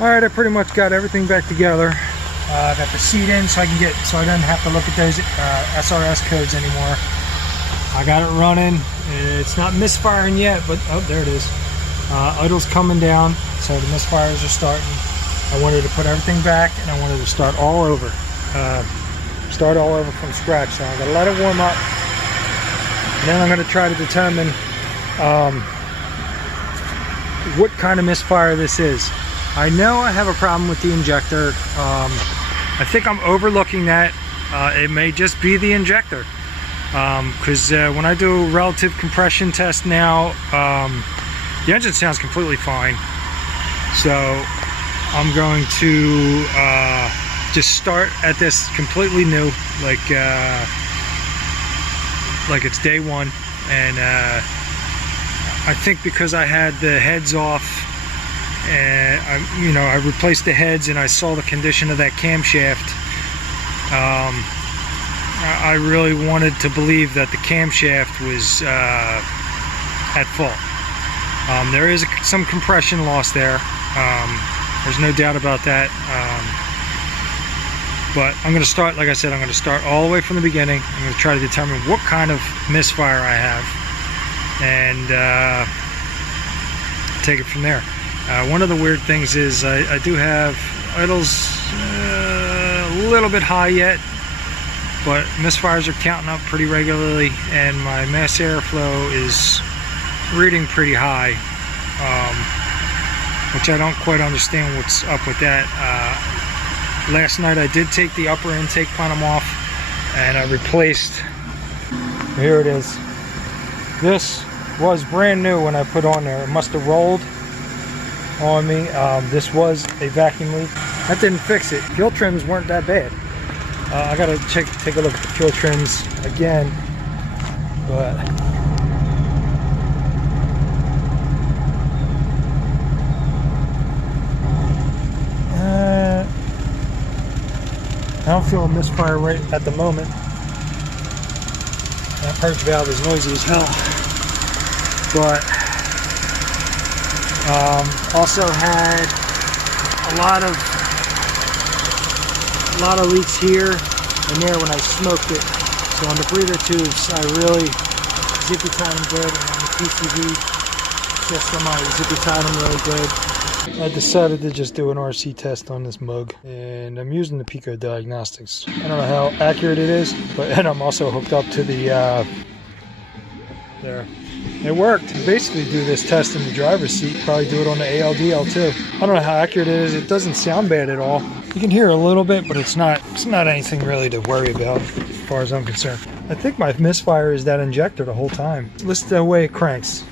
Alright, I pretty much got everything back together. I got the seat in so I don't have to look at those SRS codes anymore. I got it running. It's not misfiring yet, but oh, there it is. Idle's coming down, so the misfires are starting. I wanted to put everything back, and I wanted to start all over. Start all over from scratch. So I'm gonna let it warm up, and then I'm gonna try to determine what kind of misfire this is. I know I have a problem with the injector. I think I'm overlooking that. It may just be the injector. Because when I do a relative compression test now, the engine sounds completely fine. So I'm going to just start at this completely new, like it's day one. And I think because I had the heads off, and I replaced the heads, and I saw the condition of that camshaft. I really wanted to believe that the camshaft was at fault. There is some compression loss there. There's no doubt about that. But I'm going to start, like I said, I'm going to start all the way from the beginning. I'm going to try to determine what kind of misfire I have, and take it from there. One of the weird things is I do have idles a little bit high yet, but misfires are counting up pretty regularly, and my mass airflow is reading pretty high, which I don't quite understand what's up with that. Last night I did take the upper intake plenum off, and I replaced, here it is. This was brand new when I put on there. It must have rolled on me. This was a vacuum leak. That didn't fix it. Fuel trims weren't that bad. I gotta take a look at the fuel trims again, but I don't feel a misfire right at the moment. That purge valve is noisy as hell, but also had a lot of leaks here and there when I smoked it. So on the breather tubes, I really zippy tied them good, and on the PCV system, I zippy tied them really good. I decided to just do an RC test on this mug, and I'm using the Pico Diagnostics. I don't know how accurate it is, and I'm also hooked up to the there. It worked. Basically do this test in the driver's seat, probably do it on the ALDL too. I don't know how accurate it is. It doesn't sound bad at all. You can hear a little bit, but it's not anything really to worry about as far as I'm concerned. I think my misfire is that injector the whole time. Listen to the way it cranks.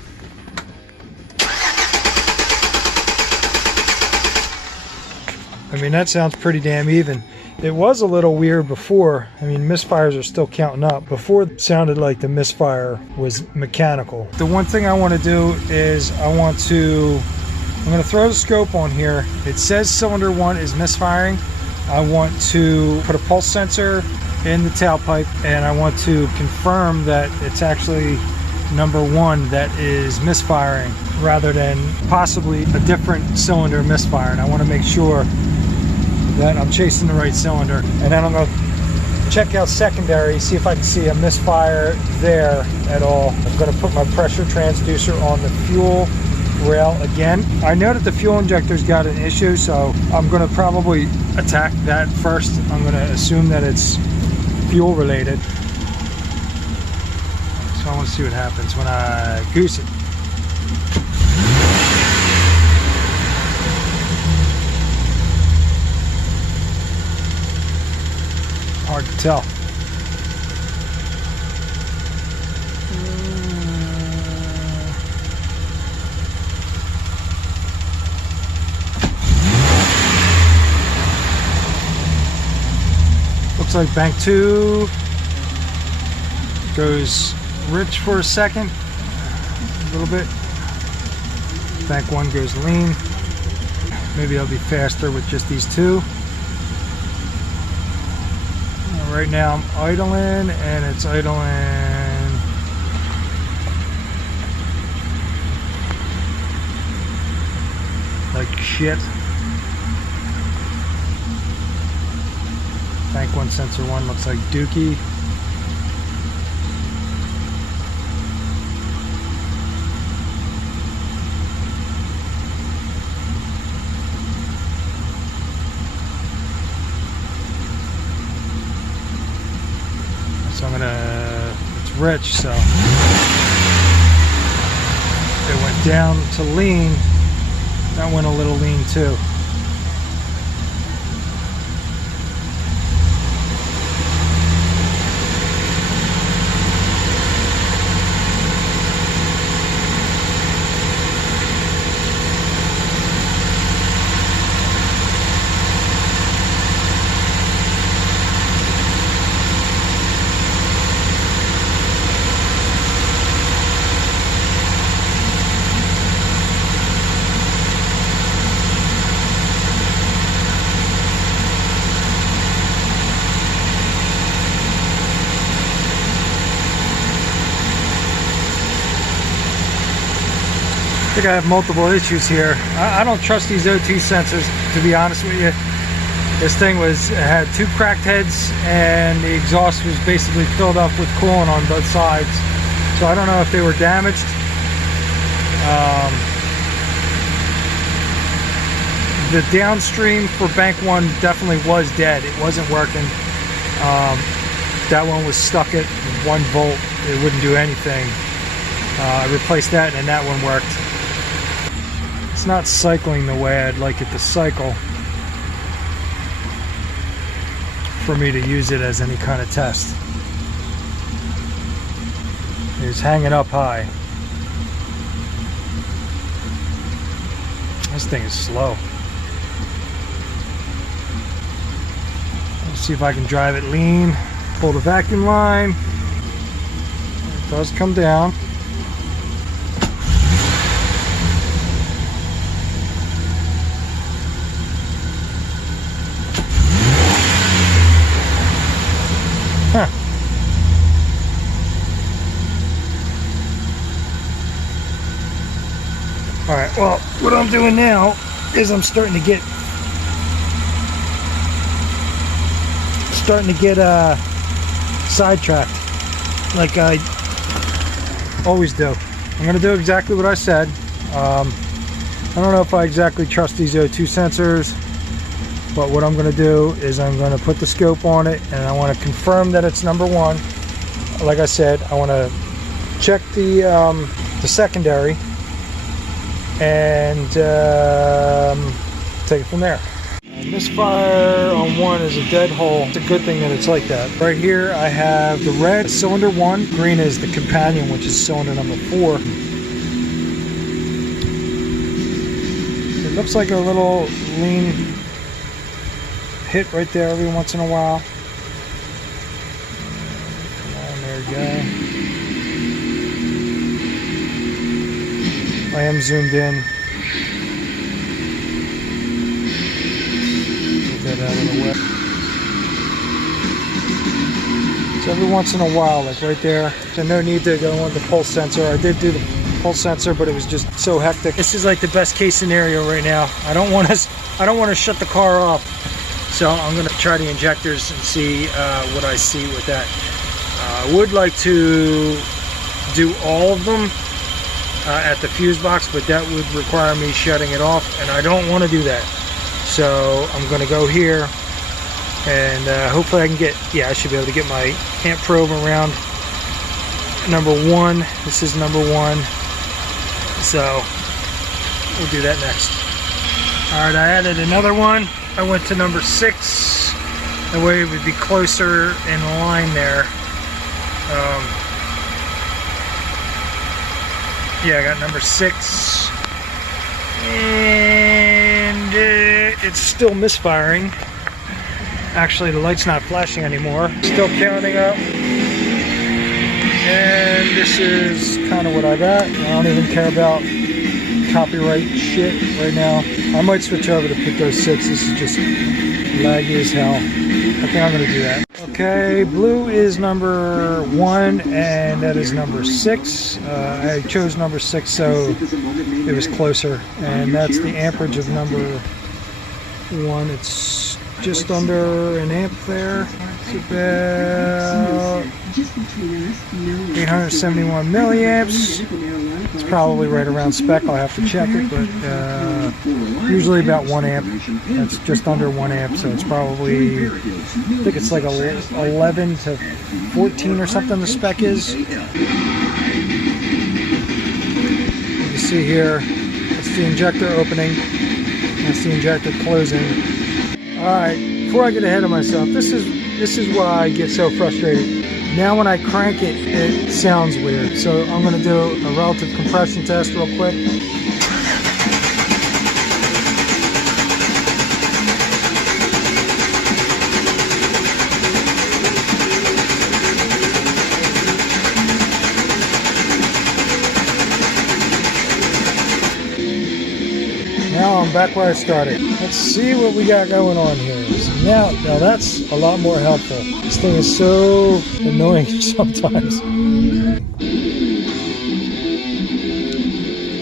I mean, that sounds pretty damn even. It was a little weird before. I mean, misfires are still counting up. Before, it sounded like the misfire was mechanical. The one thing I want to do is I'm going to throw the scope on here. It says cylinder 1 is misfiring. I want to put a pulse sensor in the tailpipe, and I want to confirm that it's actually number 1 that is misfiring, rather than possibly a different cylinder misfiring. I want to make sure that I'm chasing the right cylinder, and then I'm going to check out secondary, see if I can see a misfire there at all. I'm going to put my pressure transducer on the fuel rail again. I know that the fuel injector's got an issue, so I'm going to probably attack that first. I'm going to assume that it's fuel related. So I want to see what happens when I goose it. Hard to tell. Looks like bank 2 goes rich for a second, a little bit. Bank 1 goes lean. Maybe I'll be faster with just these two. Right now I'm idling, and it's idling like shit. Bank 1 sensor 1 looks like Dookie. So I'm gonna, it's rich, so it went down to lean. That went a little lean too. I think I have multiple issues here. I don't trust these O2 sensors, to be honest with you. This thing had 2 cracked heads, and the exhaust was basically filled up with coolant on both sides. So I don't know if they were damaged. The downstream for bank 1 definitely was dead. It wasn't working. That one was stuck at 1 volt. It wouldn't do anything. I replaced that, and that one worked. It's not cycling the way I'd like it to cycle for me to use it as any kind of test. It's hanging up high. This thing is slow. Let's see if I can drive it lean. Pull the vacuum line. It does come down. Huh. All right, well, what I'm doing now is I'm starting to get sidetracked, like I always do. I'm gonna do exactly what I said. I don't know if I exactly trust these O2 sensors, but what I'm going to do is I'm going to put the scope on it, and I want to confirm that it's number 1. Like I said, I want to check the secondary and take it from there. Misfire on 1 is a dead hole. It's a good thing that it's like that. Right here I have the red cylinder 1, green is the companion, which is cylinder number 4. It looks like a little lean hit right there every once in a while. Come on, there we go. I am zoomed in. Get that out of the way. So every once in a while, like right there, so no need to go on the pulse sensor. I did do the pulse sensor, but it was just so hectic. This is like the best case scenario right now. I don't want to shut the car off. So I'm going to try the injectors and see what I see with that. I would like to do all of them at the fuse box, but that would require me shutting it off, and I don't want to do that. So I'm going to go here, and hopefully I can get, I should be able to get my amp probe around number 1. This is number 1. So we'll do that next. All right, I added another one. I went to number 6. That way it would be closer in line there. Yeah, I got number 6. And it's still misfiring. Actually, the light's not flashing anymore. Still counting up. And this is kind of what I got. I don't even care about copyright shit right now. I might switch over to Pico 6. This is just laggy as hell. I think I'm going to do that. Okay, blue is number 1 and that is number 6. I chose number 6 so it was closer. And that's the amperage of number 1. It's just under an amp there. It's about 871 milliamps. It's probably right around spec. I'll have to check it, but usually about 1 amp. That's just under 1 amp, so it's probably, I think it's like 11 to 14 or something the spec is. You can see here, that's the injector opening. That's the injector closing. Alright, before I get ahead of myself, this is why I get so frustrated. Now when I crank it, it sounds weird. So I'm going to do a relative compression test real quick. Now I'm back where I started. Let's see what we got going on here. So now that's a lot more helpful. This thing is so annoying sometimes.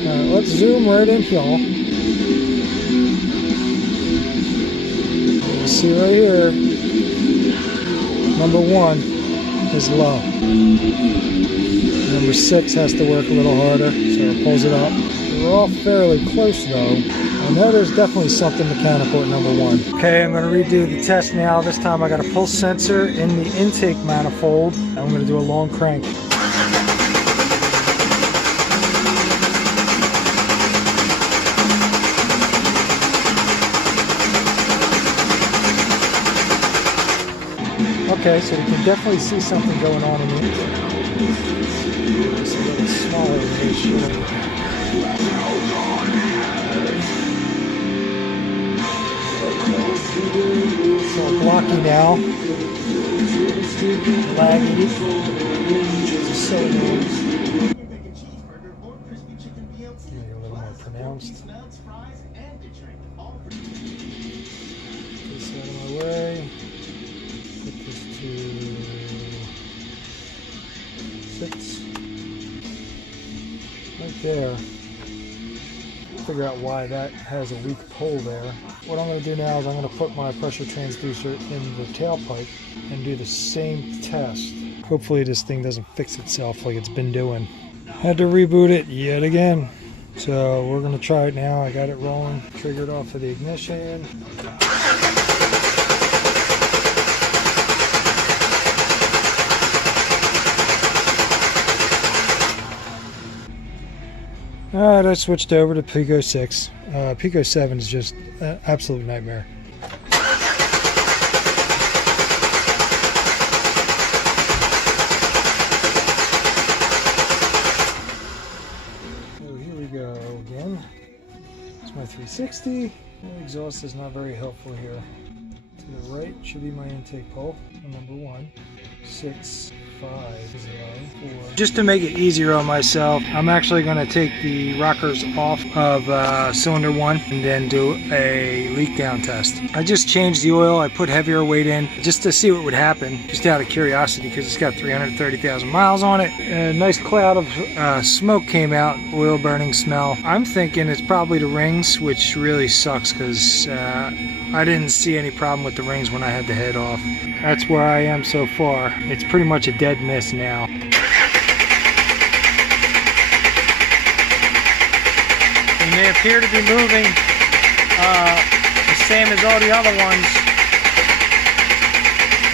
Alright, let's zoom right in here. You see right here, number 1 is low. Number 6 has to work a little harder, so it pulls it up. We're all fairly close though. I know there's definitely something mechanical at number 1. Okay, I'm going to redo the test now. This time I got a pulse sensor in the intake manifold. I'm going to do a long crank. Okay, so we can definitely see something going on in the intake. It's a little smaller than it should. So blocky now, laggy, so maybe a little more pronounced. This out of my way. Put this to 6. Right there. Figure out why that has a weak pull there. What I'm going to do now is I'm going to put my pressure transducer in the tailpipe and do the same test. Hopefully this thing doesn't fix itself like it's been doing. Had to reboot it yet again. So we're going to try it now. I got it rolling. Triggered off of the ignition. Alright, I switched over to Pico 6. Pico 7 is just an absolute nightmare. So here we go again. It's my 360. The exhaust is not very helpful here. To the right should be my intake pole, number 1. 6, 5 is low. 4. Just to make it easier on myself, I'm actually going to take the rockers off of cylinder 1 and then do a leak down test. I just changed the oil. I put heavier weight in just to see what would happen, just out of curiosity, because it's got 330,000 miles on it. A nice cloud of smoke came out, oil burning smell. I'm thinking it's probably the rings, which really sucks because I didn't see any problem with the rings when I had the head off. That's where I am so far. It's pretty much a dead miss now. They may appear to be moving the same as all the other ones.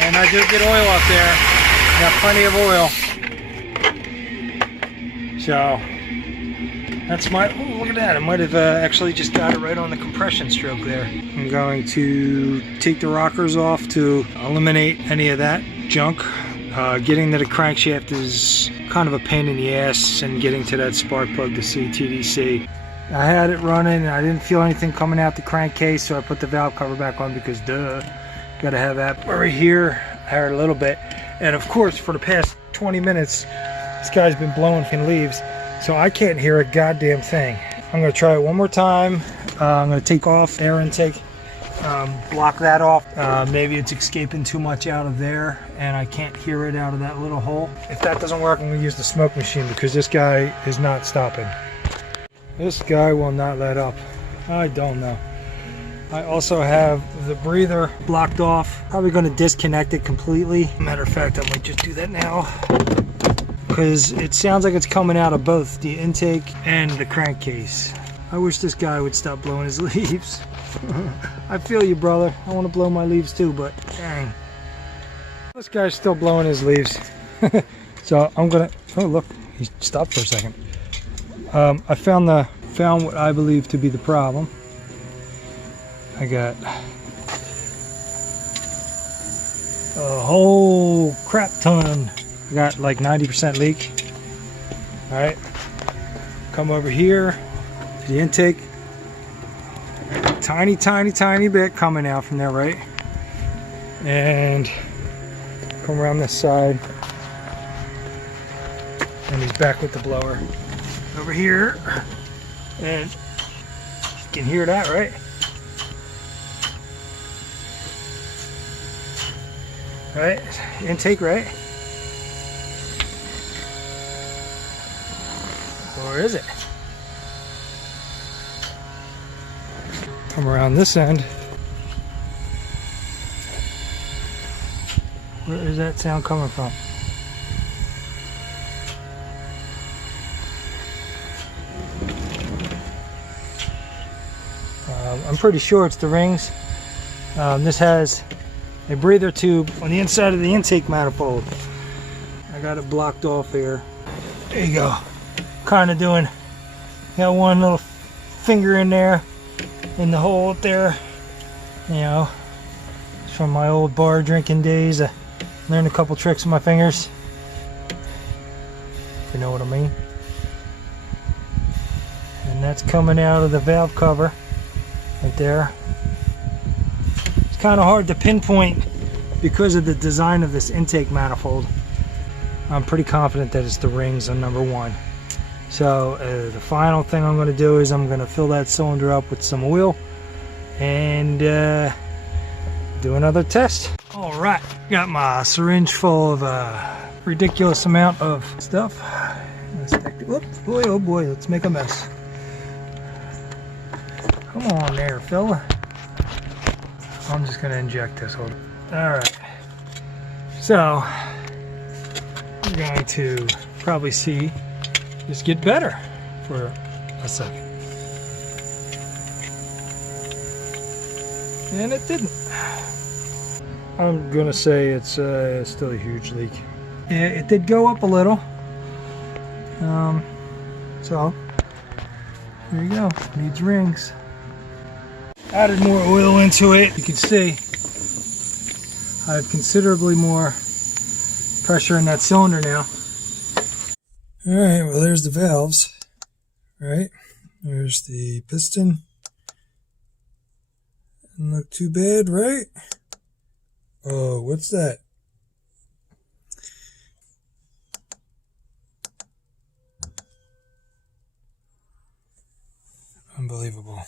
And I do get oil up there. Got plenty of oil. So that's my, oh, look at that. I might have actually just got it right on the compression stroke there. I'm going to take the rockers off to eliminate any of that junk. Getting to the crankshaft is kind of a pain in the ass, and getting to that spark plug to see TDC. I had it running and I didn't feel anything coming out the crankcase, so I put the valve cover back on because duh, gotta have that. Right here, I heard a little bit. And of course, for the past 20 minutes, this guy's been blowing leaves, so I can't hear a goddamn thing. I'm gonna try it one more time. I'm gonna take off air intake, block that off. Maybe it's escaping too much out of there and I can't hear it out of that little hole. If that doesn't work, I'm gonna use the smoke machine because this guy is not stopping. This guy will not let up. I don't know. I also have the breather blocked off. Probably going to disconnect it completely. Matter of fact, I might just do that now, because it sounds like it's coming out of both the intake and the crankcase. I wish this guy would stop blowing his leaves. I feel you, brother. I want to blow my leaves too, but dang. This guy's still blowing his leaves. So I'm gonna, oh look, he stopped for a second. I found what I believe to be the problem. I got a whole crap ton. I got like 90% leak. All right, come over here, the intake. Tiny, tiny, tiny bit coming out from there, right? And come around this side. And he's back with the blower over here. And you can hear that, right? Right? Intake, right? Or is it? Come around this end. Where is that sound coming from? I'm pretty sure it's the rings. This has a breather tube on the inside of the intake manifold. I got it blocked off here. There you go. Kind of doing, got one little finger in there in the hole up there. You know, it's from my old bar drinking days. I learned a couple tricks with my fingers, if you know what I mean. And that's coming out of the valve cover right there. It's kind of hard to pinpoint because of the design of this intake manifold. I'm pretty confident that it's the rings on number one. So the final thing I'm going to do is I'm going to fill that cylinder up with some oil and do another test. All right, got my syringe full of a ridiculous amount of stuff. Let's take the, whoop, boy, oh boy, let's make a mess. Come on there, fella. I'm just going to inject this. Hold on. All right. So we're going to probably see this get better for a second. And it didn't. I'm going to say it's still a huge leak. Yeah, it did go up a little. So there you go. Needs rings. Added more oil into it. You can see I have considerably more pressure in that cylinder now. Alright, well there's the valves. Right? There's the piston. Doesn't look too bad, right? Oh, what's that? Unbelievable.